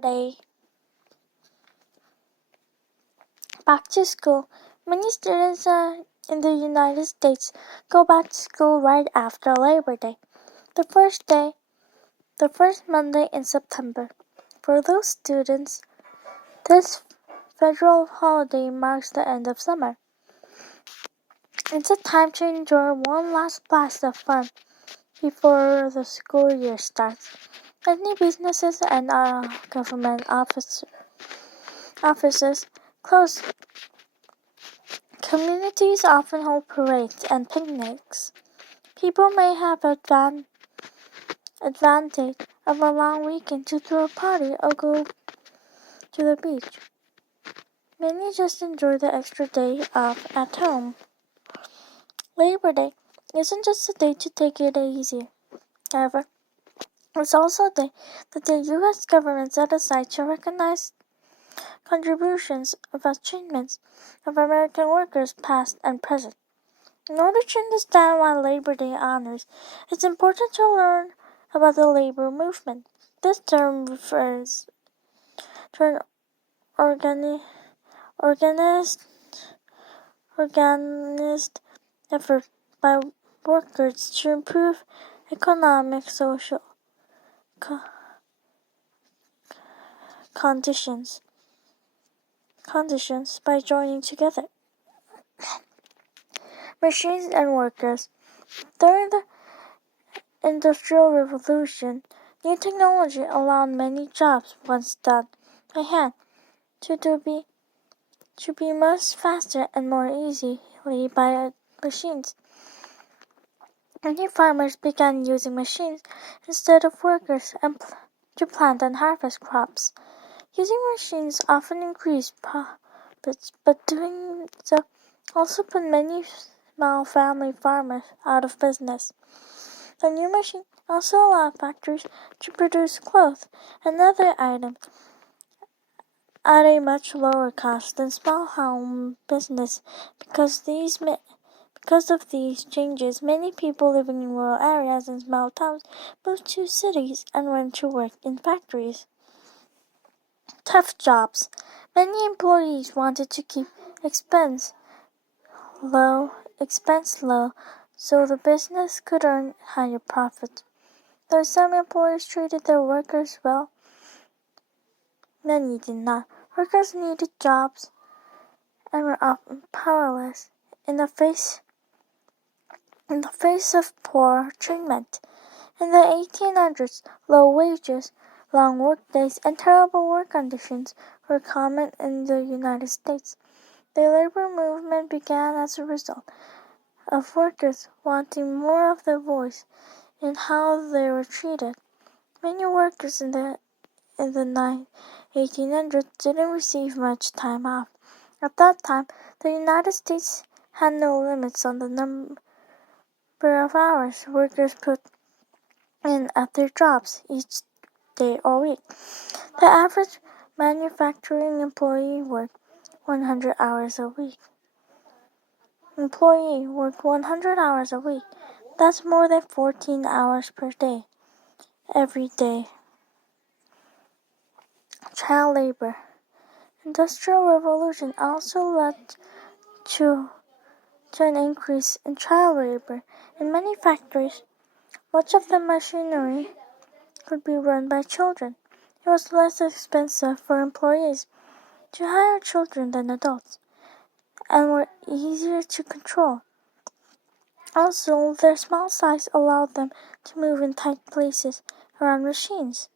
Day. Back to school. Many students in the United States go back to school right after Labor Day, the first Monday in September. For those students, this federal holiday marks the end of summer. It's a time to enjoy one last blast of fun before the school year starts. Many businesses and government offices close. Communities often hold parades and picnics. People may have advantage of a long weekend to throw a party or go to the beach. Many just enjoy the extra day off at home. Labor Day isn't just a day to take it easy. However, it's also a day that the U.S. government set aside to recognize contributions of achievements of American workers past and present. In order to understand why Labor Day honors, it's important to learn about the labor movement. This term refers to an organized effort by workers to improve economic social conditions by joining together. Machines and workers. During the Industrial Revolution, new technology allowed many jobs once done by hand to be much faster and more easily by machines. Many farmers began using machines instead of workers to plant and harvest crops. Using machines often increased profits, but doing so also put many small family farmers out of business. The new machine also allowed factories to produce clothes and other items at a much lower cost than small home business. Because of these changes, many people living in rural areas and small towns moved to cities and went to work in factories. Tough jobs. Many employees wanted to keep expense low so the business could earn higher profits. Though some employers treated their workers well, many did not. Workers needed jobs and were often powerless in the face of poor treatment. In the 1800s, low wages, long workdays, and terrible work conditions were common in the United States. The labor movement began as a result of workers wanting more of their voice in how they were treated. Many workers in the 1800s didn't receive much time off. At that time, the United States had no limits on the number of hours workers put in at their jobs each day or week. The average manufacturing employee worked 100 hours a week. That's more than 14 hours per day, every day. Child labor. Industrial Revolution also led to an increase in child labor. In many factories, much of the machinery could be run by children. It was less expensive for employees to hire children than adults, and were easier to control. Also, their small size allowed them to move in tight places around machines.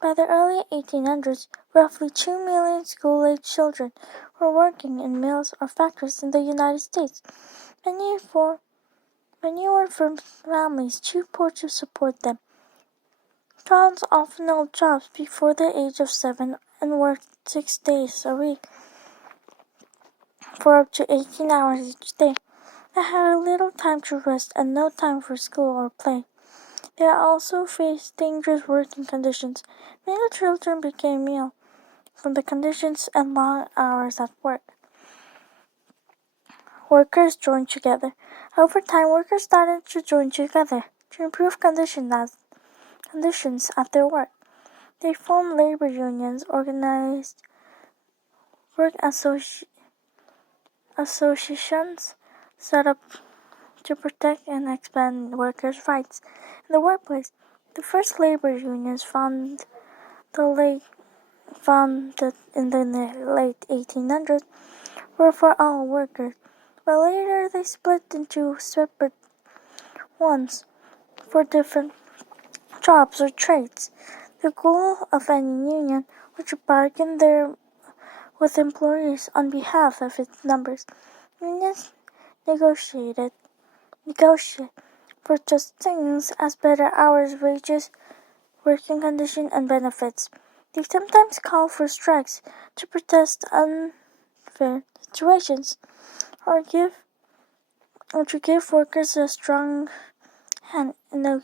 By the early 1800s, roughly 2 million school-age children were working in mills or factories in the United States. Many were from families too poor to support them. Children often held jobs before the age of 7 and worked 6 days a week for up to 18 hours each day. They had little time to rest and no time for school or play. They also faced dangerous working conditions. Many children became ill from the conditions and long hours at work. Workers joined together. Over time, workers started to join together to improve conditions at their work. They formed labor unions, organized work associations, set up to protect and expand workers' rights in the workplace. The first labor unions founded in the late 1800s were for all workers, but later they split into separate ones for different jobs or trades. The goal of any union was to bargain there with employees on behalf of its members. Unions negotiate for just things as better hours, wages, working conditions, and benefits. They sometimes call for strikes to protest unfair situations or to give workers a strong hand in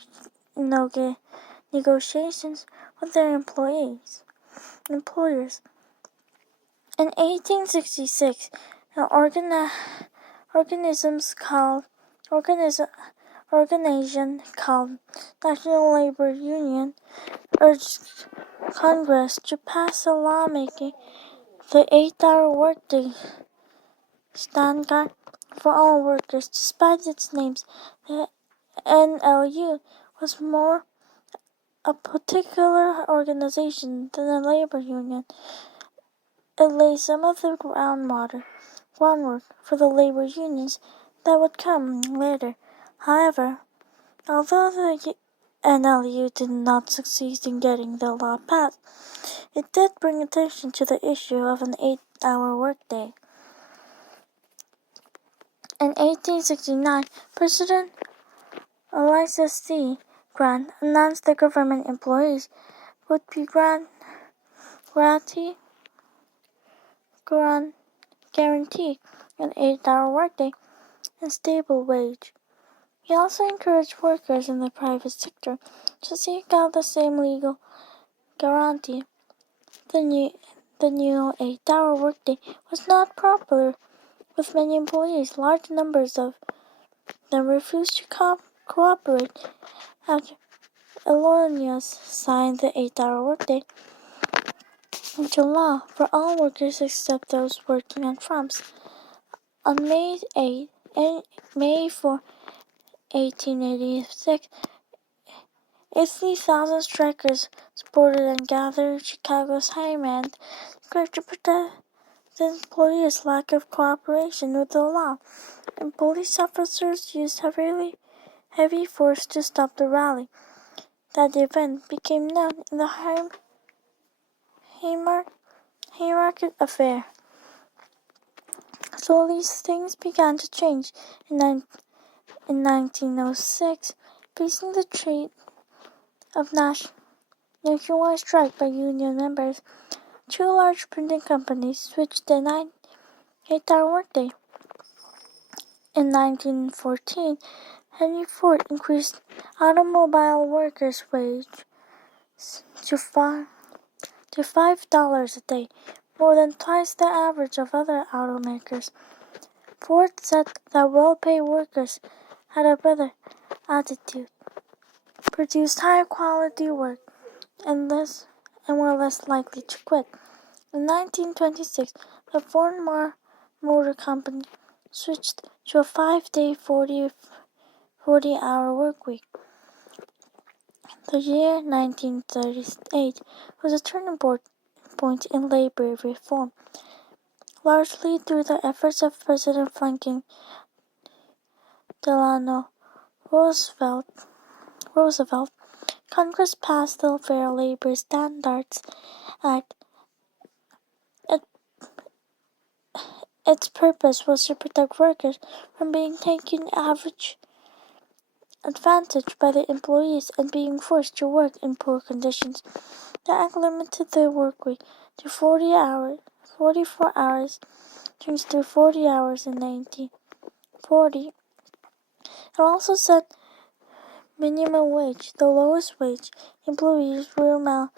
negotiations with their employers. In 1866, an organization called National Labor Union urged Congress to pass a law making the 8-hour workday standard for all workers. Despite its names, the NLU was more a particular organization than a labor union. It laid some of the groundwork for the labor unions that would come later. However, although the NLU did not succeed in getting the law passed, it did bring attention to the issue of an 8-hour workday. In 1869, President Ulysses C. Grant announced that government employees would be guaranteed an 8-hour workday and stable wage. He also encouraged workers in the private sector to seek out the same legal guarantee. The new 8-hour workday was not popular with many employees. Large numbers of them refused to cooperate after Illinois signed the 8-hour workday into law for all workers except those working on farms. On May 4, 1886, 80,000 strikers supported and gathered Chicago's Highland Square to protest the employees' lack of cooperation with the law, and police officers used heavy force to stop the rally. That event became known as the Haymarket Affair. Slowly things began to change. In 1906, facing the threat of nationwide strike by union members, two large printing companies switched to the 8-hour workday. In 1914, Henry Ford increased automobile workers' wage to $5 a day, more than twice the average of other automakers. Ford said that well-paid workers had a better attitude, produced higher quality work, and were less likely to quit. In 1926, the Ford Motor Company switched to a 5-day, 40-hour workweek. The year 1938 was a turning point in labor reform. Largely through the efforts of President Franklin Delano Roosevelt, Congress passed the Fair Labor Standards Act. Its purpose was to protect workers from being taken advantage by the employees and being forced to work in poor conditions. The act limited the workweek to 44 hours, changed to 40 hours in 1940. It also set minimum wage, the lowest wage employees were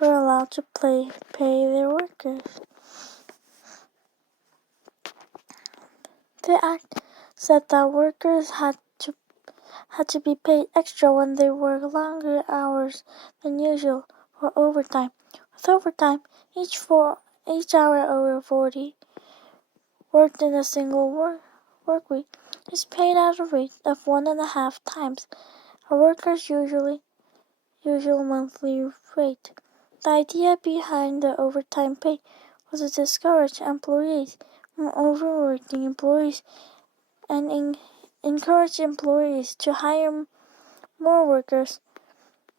allowed to pay their workers. The act said that workers had to be paid extra when they worked longer hours than usual, or overtime. With overtime, each hour over 40 worked in a single work week is paid at a rate of 1.5 times a worker's usual monthly rate. The idea behind the overtime pay was to discourage employees from overworking employees and encourage employees to hire more workers.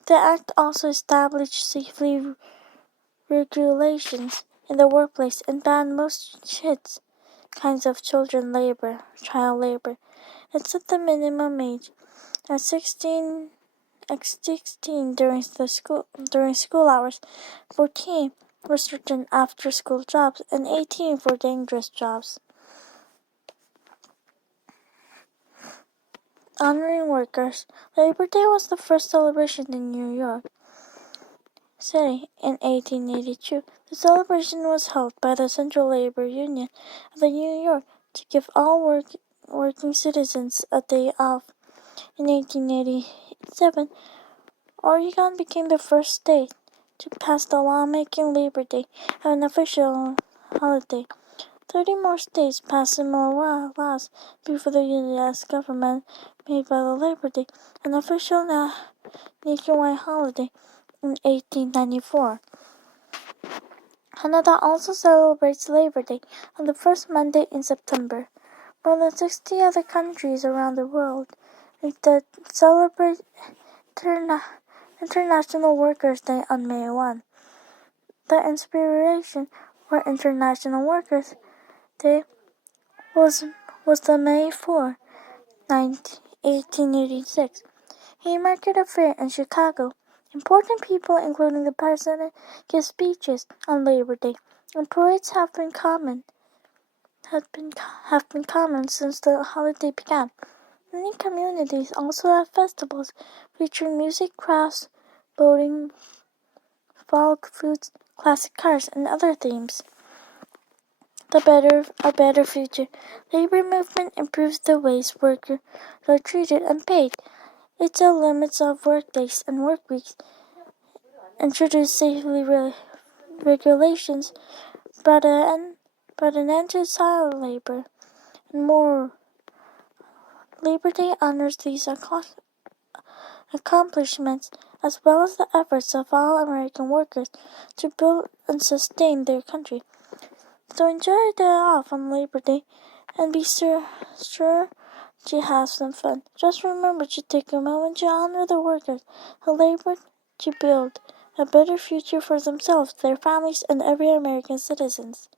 The act also established safety regulations in the workplace and banned most kinds of child labor. It set the minimum age at 16 during school hours, 14 for certain after school jobs, and 18 for dangerous jobs. Honoring workers. Labor Day was the first celebration in New York City in 1882. The celebration was held by the Central Labor Union of New York to give all working citizens a day off. In 1887, Oregon became the first state to pass the law making Labor Day as an official holiday. 30 more states passed similar laws before the U.S. government made by the Labor Day an official nationwide holiday in 1894. Canada also celebrates Labor Day on the first Monday in September. More than 60 other countries around the world celebrate International Workers' Day on May 1. The inspiration for International Workers' Day was the May 4, 1886 Haymarket Affair in Chicago. Important people, including the president, give speeches on Labor Day, and parades have been common since the holiday began. Many communities also have festivals featuring music, crafts, boating, folk foods, classic cars, and other themes. A better future. Labor movement improves the ways workers are treated and paid. It set limits of workdays and work weeks, introduced safety regulations, brought an end to child labor, and more. Labor Day honors these accomplishments as well as the efforts of all American workers to build and sustain their country. So enjoy your day off on Labor Day and be sure to have some fun. Just remember to take a moment to honor the workers who labored to build a better future for themselves, their families, and every American citizens.